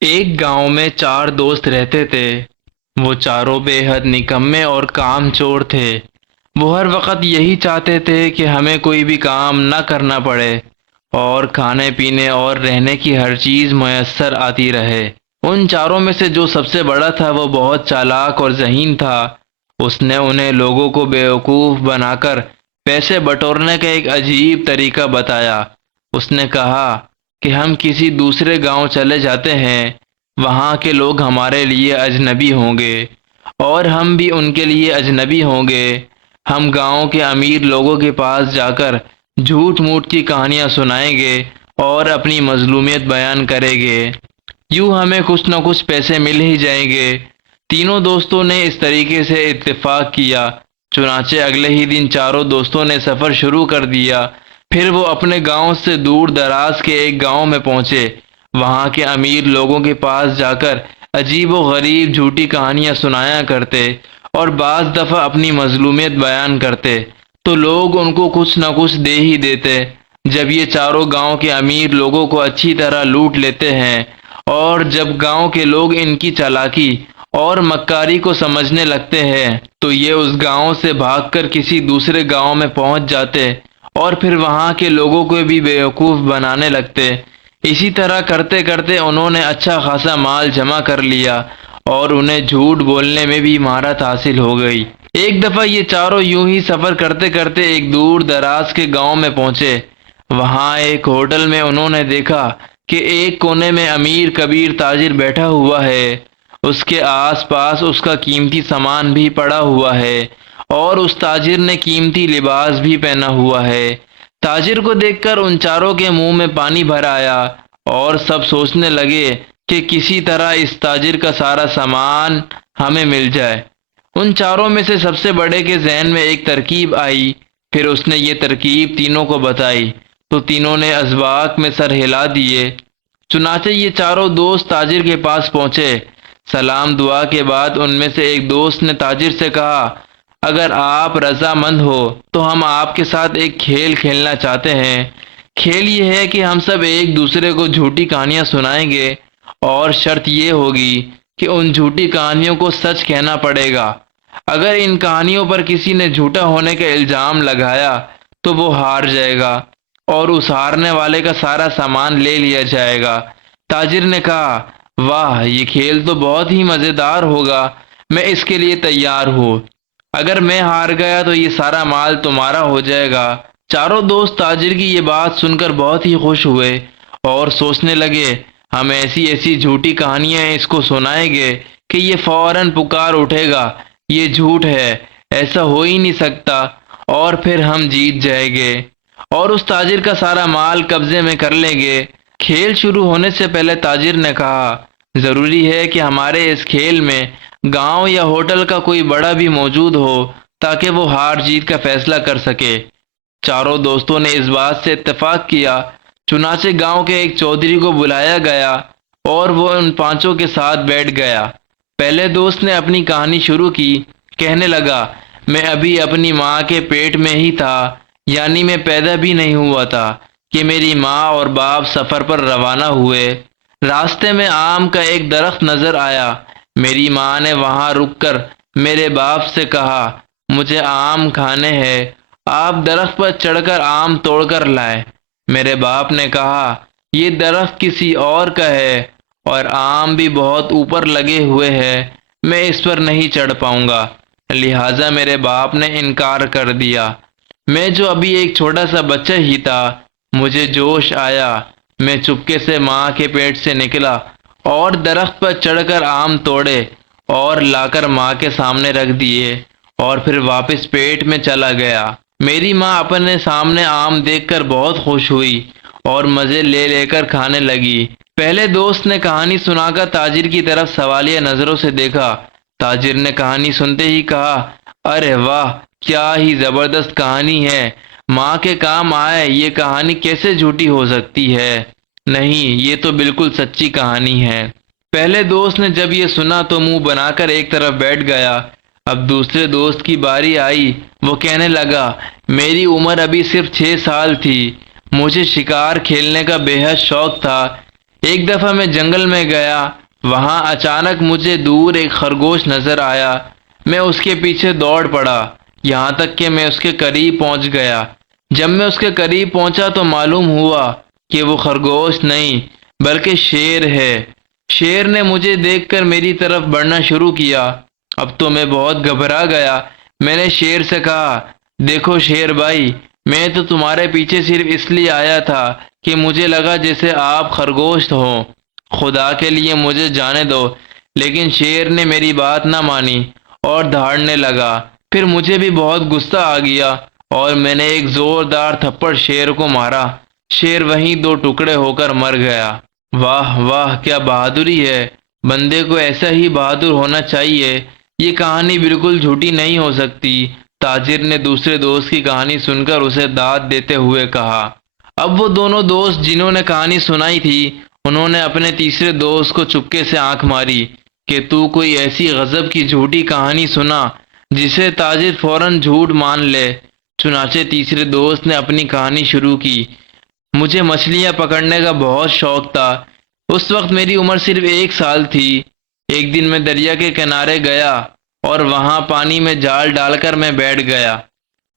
ایک گاؤں میں چار دوست رہتے تھے۔ وہ چاروں بے حد نکمے اور کام چور تھے۔ وہ ہر وقت یہی چاہتے تھے کہ ہمیں کوئی بھی کام نہ کرنا پڑے اور کھانے پینے اور رہنے کی ہر چیز میسر آتی رہے۔ ان چاروں میں سے جو سب سے بڑا تھا وہ بہت چالاک اور ذہین تھا۔ اس نے انہیں لوگوں کو بیوقوف بنا کر پیسے بٹورنے کا ایک عجیب طریقہ بتایا۔ اس نے کہا کہ ہم کسی دوسرے گاؤں چلے جاتے ہیں، وہاں کے لوگ ہمارے لیے اجنبی ہوں گے اور ہم بھی ان کے لیے اجنبی ہوں گے۔ ہم گاؤں کے امیر لوگوں کے پاس جا کر جھوٹ موٹ کی کہانیاں سنائیں گے اور اپنی مظلومیت بیان کریں گے۔ یوں ہمیں کچھ نہ کچھ پیسے مل ہی جائیں گے۔ تینوں دوستوں نے اس طریقے سے اتفاق کیا۔ چنانچہ اگلے ہی دن چاروں دوستوں نے سفر شروع کر دیا۔ پھر وہ اپنے گاؤں سے دور دراز کے ایک گاؤں میں پہنچے۔ وہاں کے امیر لوگوں کے پاس جا کر عجیب و غریب جھوٹی کہانیاں سنایا کرتے اور بعض دفعہ اپنی مظلومیت بیان کرتے تو لوگ ان کو کچھ نہ کچھ دے ہی دیتے۔ جب یہ چاروں گاؤں کے امیر لوگوں کو اچھی طرح لوٹ لیتے ہیں اور جب گاؤں کے لوگ ان کی چالاکی اور مکاری کو سمجھنے لگتے ہیں تو یہ اس گاؤں سے بھاگ کر کسی دوسرے گاؤں میں پہنچ جاتے اور پھر وہاں کے لوگوں کو بھی بیوقوف بنانے لگتے۔ اسی طرح کرتے کرتے انہوں نے اچھا خاصا مال جمع کر لیا اور انہیں جھوٹ بولنے میں بھی مہارت حاصل ہو گئی۔ ایک دفعہ یہ چاروں یوں ہی سفر کرتے کرتے ایک دور دراز کے گاؤں میں پہنچے۔ وہاں ایک ہوٹل میں انہوں نے دیکھا کہ ایک کونے میں امیر کبیر تاجر بیٹھا ہوا ہے۔ اس کے آس پاس اس کا قیمتی سامان بھی پڑا ہوا ہے اور اس تاجر نے قیمتی لباس بھی پہنا ہوا ہے۔ تاجر کو دیکھ کر ان چاروں کے منہ میں پانی بھر آیا اور سب سوچنے لگے کہ کسی طرح اس تاجر کا سارا سامان ہمیں مل جائے۔ ان چاروں میں سے سب سے بڑے کے ذہن میں ایک ترکیب آئی۔ پھر اس نے یہ ترکیب تینوں کو بتائی تو تینوں نے ازواق میں سر ہلا دیے۔ چنانچہ یہ چاروں دوست تاجر کے پاس پہنچے۔ سلام دعا کے بعد ان میں سے ایک دوست نے تاجر سے کہا، اگر آپ رضامند ہو تو ہم آپ کے ساتھ ایک کھیل کھیلنا چاہتے ہیں۔ کھیل یہ ہے کہ ہم سب ایک دوسرے کو جھوٹی کہانیاں سنائیں گے اور شرط یہ ہوگی کہ ان جھوٹی کہانیوں کو سچ کہنا پڑے گا۔ اگر ان کہانیوں پر کسی نے جھوٹا ہونے کا الزام لگایا تو وہ ہار جائے گا اور اس ہارنے والے کا سارا سامان لے لیا جائے گا۔ تاجر نے کہا، واہ، یہ کھیل تو بہت ہی مزیدار ہوگا، میں اس کے لیے تیار ہوں۔ اگر میں ہار گیا تو یہ سارا مال تمہارا ہو جائے گا۔ چاروں دوست تاجر کی یہ بات سن کر بہت ہی خوش ہوئے اور سوچنے لگے، ہم ایسی ایسی جھوٹی کہانیاں اس کو سنائیں گے کہ یہ فوراً پکار اٹھے گا، یہ جھوٹ ہے، ایسا ہو ہی نہیں سکتا، اور پھر ہم جیت جائیں گے اور اس تاجر کا سارا مال قبضے میں کر لیں گے۔ کھیل شروع ہونے سے پہلے تاجر نے کہا، ضروری ہے کہ ہمارے اس کھیل میں گاؤں یا ہوٹل کا کوئی بڑا بھی موجود ہو تاکہ وہ ہار جیت کا فیصلہ کر سکے۔ چاروں دوستوں نے اس بات سے اتفاق کیا۔ چنانچہ گاؤں کے ایک چودھری کو بلایا گیا اور وہ ان پانچوں کے ساتھ بیٹھ گیا۔ پہلے دوست نے اپنی کہانی شروع کی۔ کہنے لگا، میں ابھی اپنی ماں کے پیٹ میں ہی تھا، یعنی میں پیدا بھی نہیں ہوا تھا کہ میری ماں اور باپ سفر پر روانہ ہوئے۔ راستے میں آم کا ایک درخت نظر آیا۔ میری ماں نے وہاں رک کر میرے باپ سے کہا، مجھے آم کھانے ہیں، آپ درخت پر چڑھ کر آم توڑ کر لائے۔ میرے باپ نے کہا، یہ درخت کسی اور کا ہے اور آم بھی بہت اوپر لگے ہوئے ہیں، میں اس پر نہیں چڑھ پاؤں گا۔ لہٰذا میرے باپ نے انکار کر دیا۔ میں جو ابھی ایک چھوٹا سا بچہ ہی تھا، مجھے جوش آیا، میں چپکے سے ماں کے پیٹ سے نکلا اور درخت پر چڑھ کر آم توڑے اور لا کر ماں کے سامنے رکھ دیے اور پھر واپس پیٹ میں چلا گیا۔ میری ماں اپنے سامنے آم دیکھ کر بہت خوش ہوئی اور مزے لے لے کر کھانے لگی۔ پہلے دوست نے کہانی سنا کر تاجر کی طرف سوالیہ نظروں سے دیکھا۔ تاجر نے کہانی سنتے ہی کہا، ارے واہ، کیا ہی زبردست کہانی ہے، ماں کے کام آئے، یہ کہانی کیسے جھوٹی ہو سکتی ہے؟ نہیں، یہ تو بالکل سچی کہانی ہے۔ پہلے دوست نے جب یہ سنا تو منہ بنا کر ایک طرف بیٹھ گیا۔ اب دوسرے دوست کی باری آئی۔ وہ کہنے لگا، میری عمر ابھی صرف 6 سال تھی، مجھے شکار کھیلنے کا بے حد شوق تھا، ایک دفعہ میں جنگل میں گیا، وہاں اچانک مجھے دور ایک خرگوش نظر آیا۔ میں اس کے پیچھے دوڑ پڑا، یہاں تک کہ میں اس کے قریب پہنچ گیا۔ جب میں اس کے قریب پہنچا تو معلوم ہوا کہ وہ خرگوش نہیں بلکہ شیر ہے۔ شیر نے مجھے دیکھ کر میری طرف بڑھنا شروع کیا۔ اب تو میں بہت گھبرا گیا۔ میں نے شیر سے کہا، دیکھو شیر بھائی، میں تو تمہارے پیچھے صرف اس لیے آیا تھا کہ مجھے لگا جیسے آپ خرگوش ہو، خدا کے لیے مجھے جانے دو۔ لیکن شیر نے میری بات نہ مانی اور دھاڑنے لگا۔ پھر مجھے بھی بہت غصہ آ گیا اور میں نے ایک زوردار تھپڑ شیر کو مارا۔ شیر وہیں دو ٹکڑے ہو کر مر گیا۔ واہ واہ، کیا بہادری ہے! بندے کو ایسا ہی بہادر ہونا چاہیے۔ یہ کہانی بالکل جھوٹی نہیں ہو سکتی۔ تاجر نے دوسرے دوست کی کہانی سن کر اسے داد دیتے ہوئے کہا۔ اب وہ دونوں دوست جنہوں نے کہانی سنائی تھی، انہوں نے اپنے تیسرے دوست کو چپکے سے آنکھ ماری کہ تو کوئی ایسی غضب کی جھوٹی کہانی سنا جسے تاجر فوراً جھوٹ مان لے۔ چنانچہ تیسرے دوست نے اپنی کہانی شروع کی۔ مجھے مچھلیاں پکڑنے کا بہت شوق تھا۔ اس وقت میری عمر صرف 1 سال تھی۔ ایک دن میں دریا کے کنارے گیا اور وہاں پانی میں جال ڈال کر میں بیٹھ گیا۔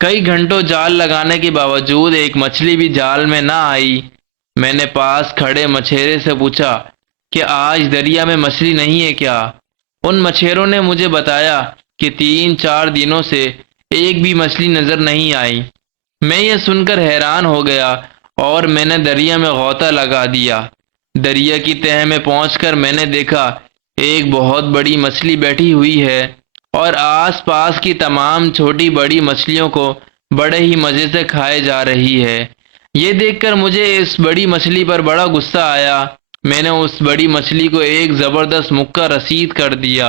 کئی گھنٹوں جال لگانے کے باوجود ایک مچھلی بھی جال میں نہ آئی۔ میں نے پاس کھڑے مچھیرے سے پوچھا کہ آج دریا میں مچھلی نہیں ہے کیا؟ ان مچھیروں نے مجھے بتایا کہ 3-4 دنوں سے ایک بھی مچھلی نظر نہیں آئی۔ میں یہ سن کر حیران ہو گیا اور میں نے دریا میں غوطہ لگا دیا۔ دریا کی تہہ میں پہنچ کر میں نے دیکھا ایک بہت بڑی مچھلی بیٹھی ہوئی ہے اور آس پاس کی تمام چھوٹی بڑی مچھلیوں کو بڑے ہی مزے سے کھائے جا رہی ہے۔ یہ دیکھ کر مجھے اس بڑی مچھلی پر بڑا غصہ آیا۔ میں نے اس بڑی مچھلی کو ایک زبردست مکہ رسید کر دیا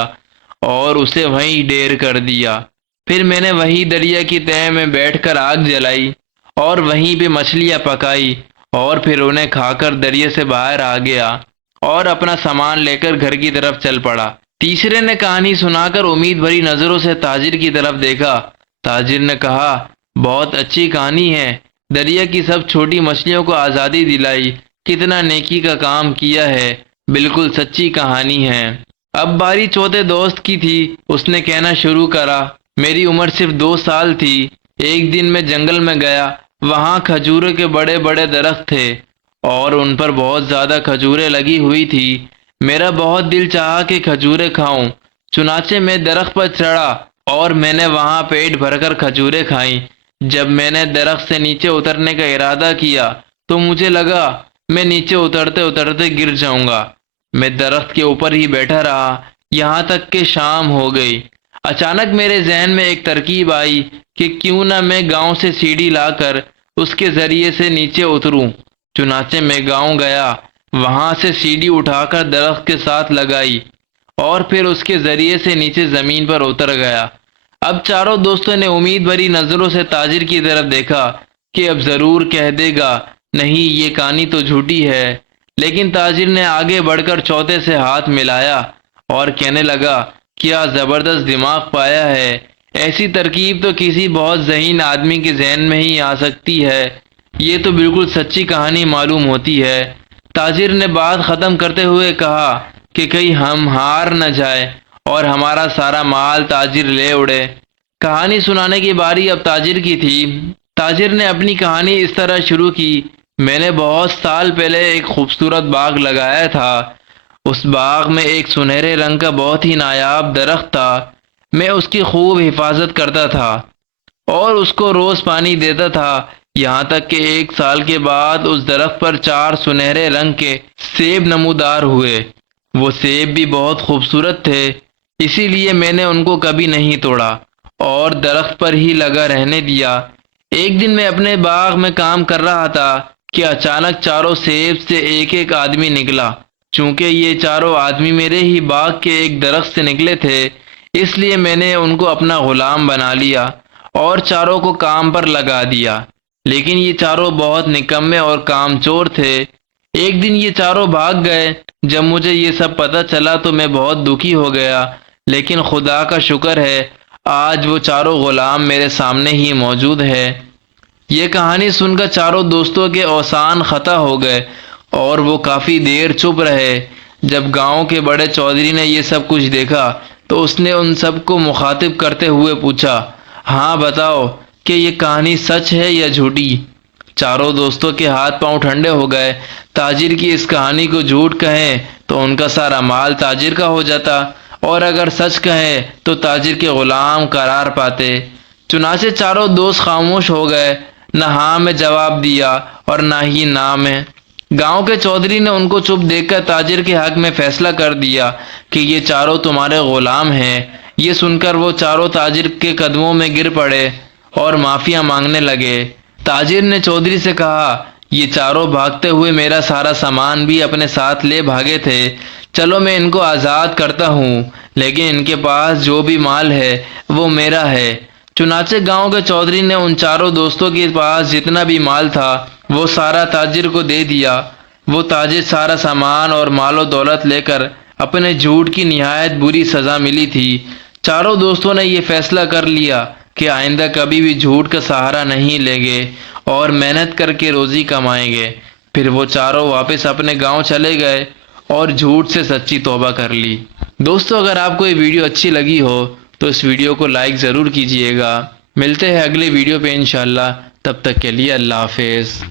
اور اسے وہیں ڈھیر کر دیا۔ پھر میں نے وہیں دریا کی تہہ میں بیٹھ کر آگ جلائی اور وہیں پہ مچھلیاں پکائی اور پھر انہیں کھا کر دریا سے باہر آ گیا اور اپنا سامان لے کر گھر کی طرف چل پڑا۔ تیسرے نے کہانی سنا کر امید بھری نظروں سے تاجر کی طرف دیکھا۔ تاجر نے کہا، بہت اچھی کہانی ہے، دریا کی سب چھوٹی مچھلیوں کو آزادی دلائی، کتنا نیکی کا کام کیا ہے، بالکل سچی کہانی ہے۔ اب باری چوتھے دوست کی تھی۔ اس نے کہنا شروع کرا، میری عمر صرف 2 سال تھی۔ ایک دن میں جنگل میں گیا، وہاں کھجوروں کے بڑے بڑے درخت تھے اور ان پر بہت زیادہ کھجوریں لگی ہوئی تھی۔ میرا بہت دل چاہا کہ کھجوریں کھاؤں، چنانچہ میں درخت پر چڑھا اور میں نے وہاں پیٹ بھر کر کھجوریں کھائیں۔ جب میں نے درخت سے نیچے اترنے کا ارادہ کیا تو مجھے لگا میں نیچے اترتے اترتے گر جاؤں گا۔ میں درخت کے اوپر ہی بیٹھا رہا یہاں تک کہ شام ہو گئی۔ اچانک میرے ذہن میں ایک ترکیب آئی کہ کیوں نہ میں گاؤں سے سیڑھی لا کر اس کے ذریعے سے نیچے اتروں۔ چنانچہ میں گاؤں گیا، وہاں سے سیڑھی اٹھا کر درخت کے ساتھ لگائی اور پھر اس کے ذریعے سے نیچے زمین پر اتر گیا۔ اب چاروں دوستوں نے امید بھری نظروں سے تاجر کی طرف دیکھا کہ اب ضرور کہہ دے گا نہیں یہ کہانی تو جھوٹی ہے، لیکن تاجر نے آگے بڑھ کر چوتھے سے ہاتھ ملایا اور کہنے لگا، کیا زبردست دماغ پایا ہے، ایسی ترکیب تو کسی بہت ذہین آدمی کے ذہن میں ہی آ سکتی ہے، یہ تو بالکل سچی کہانی معلوم ہوتی ہے۔ تاجر نے بات ختم کرتے ہوئے کہا کہ کہیں ہم ہار نہ جائے اور ہمارا سارا مال تاجر لے اڑے۔ کہانی سنانے کی باری اب تاجر کی تھی۔ تاجر نے اپنی کہانی اس طرح شروع کی، میں نے بہت سال پہلے ایک خوبصورت باغ لگایا تھا۔ اس باغ میں ایک سنہرے رنگ کا بہت ہی نایاب درخت تھا۔ میں اس کی خوب حفاظت کرتا تھا اور اس کو روز پانی دیتا تھا، یہاں تک کہ 1 سال کے بعد اس درخت پر 4 سنہرے رنگ کے سیب نمودار ہوئے۔ وہ سیب بھی بہت خوبصورت تھے، اسی لیے میں نے ان کو کبھی نہیں توڑا اور درخت پر ہی لگا رہنے دیا۔ ایک دن میں اپنے باغ میں کام کر رہا تھا کہ اچانک چاروں سیب سے ایک ایک آدمی نکلا۔ چونکہ یہ چاروں آدمی میرے ہی باغ کے ایک درخت سے نکلے تھے، اس لیے میں نے ان کو اپنا غلام بنا لیا اور چاروں کو کام پر لگا دیا۔ لیکن یہ چاروں بہت نکمے اور کام چور تھے۔ ایک دن یہ چاروں بھاگ گئے۔ جب مجھے یہ سب پتہ چلا تو میں بہت دکھی ہو گیا، لیکن خدا کا شکر ہے آج وہ چاروں غلام میرے سامنے ہی موجود ہے۔ یہ کہانی سن کر چاروں دوستوں کے اوسان خطا ہو گئے۔ اور وہ کافی دیر چپ رہے۔ جب گاؤں کے بڑے چودھری نے یہ سب کچھ دیکھا تو اس نے ان سب کو مخاطب کرتے ہوئے پوچھا، ہاں بتاؤ کہ یہ کہانی سچ ہے یا جھوٹی؟ چاروں دوستوں کے ہاتھ پاؤں ٹھنڈے ہو گئے۔ تاجر کی اس کہانی کو جھوٹ کہیں تو ان کا سارا مال تاجر کا ہو جاتا، اور اگر سچ کہیں تو تاجر کے غلام قرار پاتے۔ چنانچہ چاروں دوست خاموش ہو گئے، نہ ہاں میں جواب دیا اور نہ ہی نہ میں۔ گاؤں کے چودھری نے ان کو چپ دیکھ کر تاجر کے حق میں فیصلہ کر دیا کہ یہ چاروں تمہارے غلام ہیں۔ یہ سن کر وہ چاروں تاجر کے قدموں میں گر پڑے اور معافیا مانگنے لگے۔ تاجر نے چودھری سے کہا، یہ چاروں بھاگتے ہوئے میرا سارا سامان بھی اپنے ساتھ لے بھاگے تھے، چلو میں ان کو آزاد کرتا ہوں، لیکن ان کے پاس جو بھی مال ہے وہ میرا ہے۔ چنانچہ گاؤں کے چودھری نے ان چاروں دوستوں کے پاس جتنا بھی مال تھا وہ سارا تاجر کو دے دیا۔ وہ تاجر سارا سامان اور مال و دولت لے کر اپنے جھوٹ کی نہایت بری سزا ملی تھی۔ چاروں دوستوں نے یہ فیصلہ کر لیا کہ آئندہ کبھی بھی جھوٹ کا سہارا نہیں لیں گے اور محنت کر کے روزی کمائیں گے۔ پھر وہ چاروں واپس اپنے گاؤں چلے گئے اور جھوٹ سے سچی توبہ کر لی۔ دوستو، اگر آپ کو یہ ویڈیو اچھی لگی ہو تو اس ویڈیو کو لائک ضرور کیجئے گا۔ ملتے ہیں اگلے ویڈیو پہ انشاءاللہ، تب تک کے لیے اللہ حافظ۔